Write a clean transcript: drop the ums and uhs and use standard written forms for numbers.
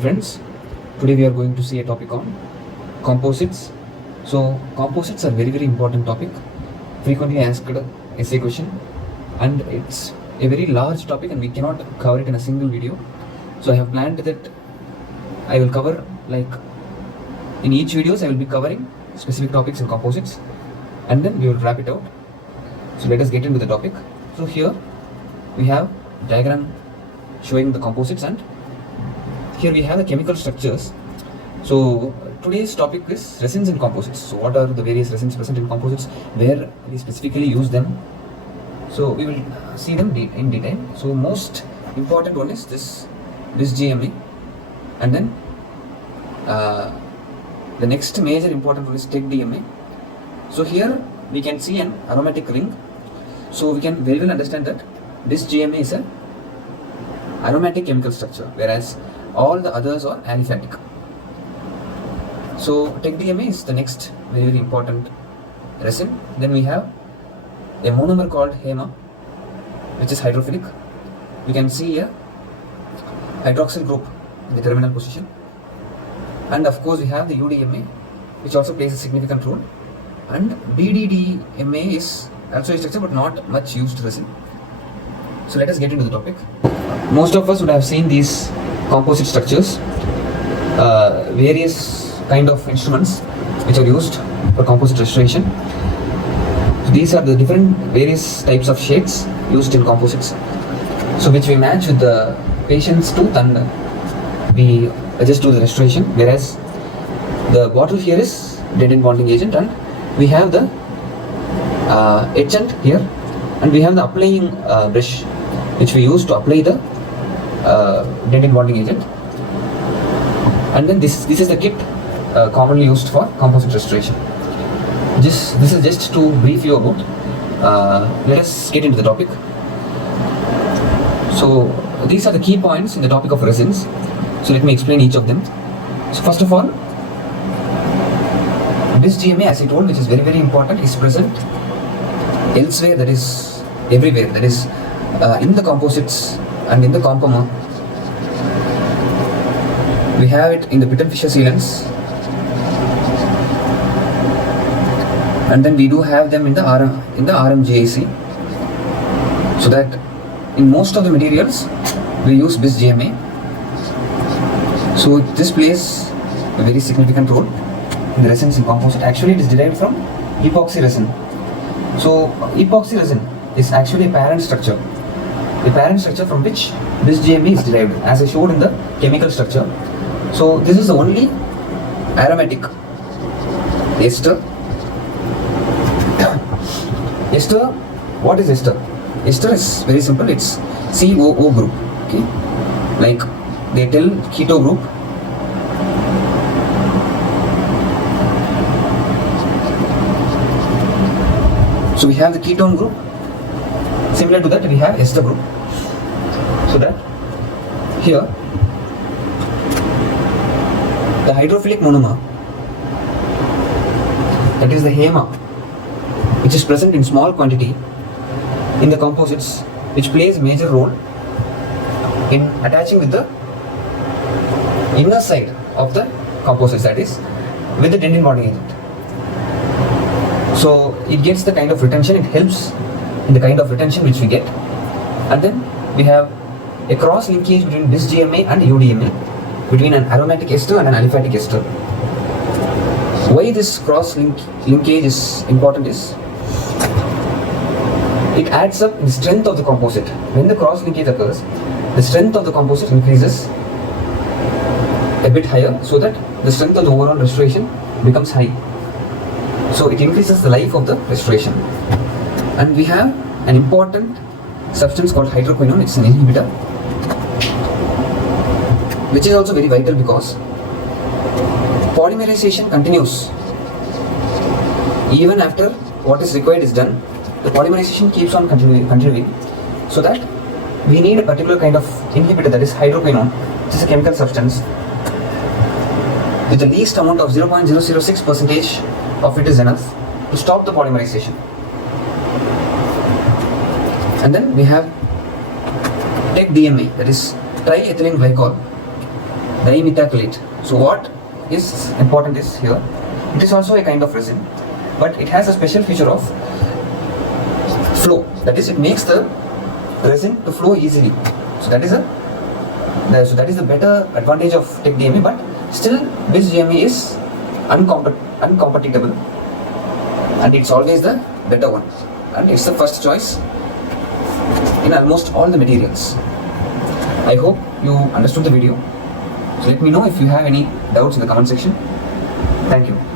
friends, today we are going to see a topic on composites. So composites are very important topic, frequently asked essay question, and it's a very large topic and we cannot cover it in a single video. So I have planned that I will cover, like, in each videos I will be covering specific topics in composites and then we will wrap it out. So let us get into the topic. So here we have diagram showing the composites and here we have the chemical structures. So today's topic is resins in composites. So what are the various resins present in composites, where we specifically use them? So we will see them in detail. So most important one is this GMA, and then the next major important one is TEC-DMA. So here we can see an aromatic ring. So we can very well understand that this GMA is an aromatic chemical structure, whereas all the others are aliphatic. So TEC-DMA is the next very important resin. Then we have a monomer called HEMA, which is hydrophilic. You can see a hydroxyl group in the terminal position. And of course we have the UDMA, which also plays a significant role. And DDDMA is also a structure but not much used resin. So let us get into the topic. Most of us would have seen these composite structures, various kind of instruments which are used for composite restoration. So these are the different various types of shades used in composites, so which we match with the patient's tooth and we just do the restoration, whereas the bottle here is dent bonding agent and we have the etchant here and we have the applying brush which we use to apply the dent bonding agent, and then this is the kit commonly used for composite restoration. This is just to brief you about. Let us get into the topic. So these are the key points in the topic of resins. So let me explain each of them. So first of all, this GMA, as I told, which is very important, is present elsewhere, that is everywhere, that is in the composites and in the compomer. We have it in the Pitton-Fisher sealants, and then we do have them in the RMGAC. So that in most of the materials we use bis GMA. So this plays a very significant role in the resins in composite. Actually it is derived from epoxy resin. So epoxy resin is actually a parent structure from which bis GMA is derived, as I showed in the chemical structure. So this is the only aromatic ester. Ester, what is ester? Ester is very simple, it's COO group, okay? Like they tell keto group. So we have the ketone group. Similar to that we have ester group. So that here the hydrophilic monomer, that is the HEMA, which is present in small quantity in the composites, which plays a major role in attaching with the inner side of the composites, that is with the dent bonding agent. So it gets the kind of retention, it helps in the kind of retention which we get. And then we have a cross linkage between bis GMA and UDMA, between an aromatic ester and an aliphatic ester. Why this cross linkage is important is it adds up the strength of the composite. When the cross linkage occurs, the strength of the composite increases a bit higher, so that the strength of the overall restoration becomes high. So it increases the life of the restoration. And we have an important substance called hydroquinone. It's an inhibitor, which is also very vital because polymerization continues even after what is required is done. The polymerization keeps on continuing, so that we need a particular kind of inhibitor, that is hydroquinone, which is a chemical substance with the least amount of 0.006% of it is enough to stop the polymerization. And then we have TEC-DMA, that is triethylene glycol, dimethacrylate. So what is important is here, it is also a kind of resin, but it has a special feature of flow. That is, it makes the resin to flow easily. So that is the better advantage of Tech DMA. But still, this DMA is uncompatible, and it's always the better one, and it's the first choice in almost all the materials. I hope you understood the video. So let me know if you have any doubts in the comment section. Thank you.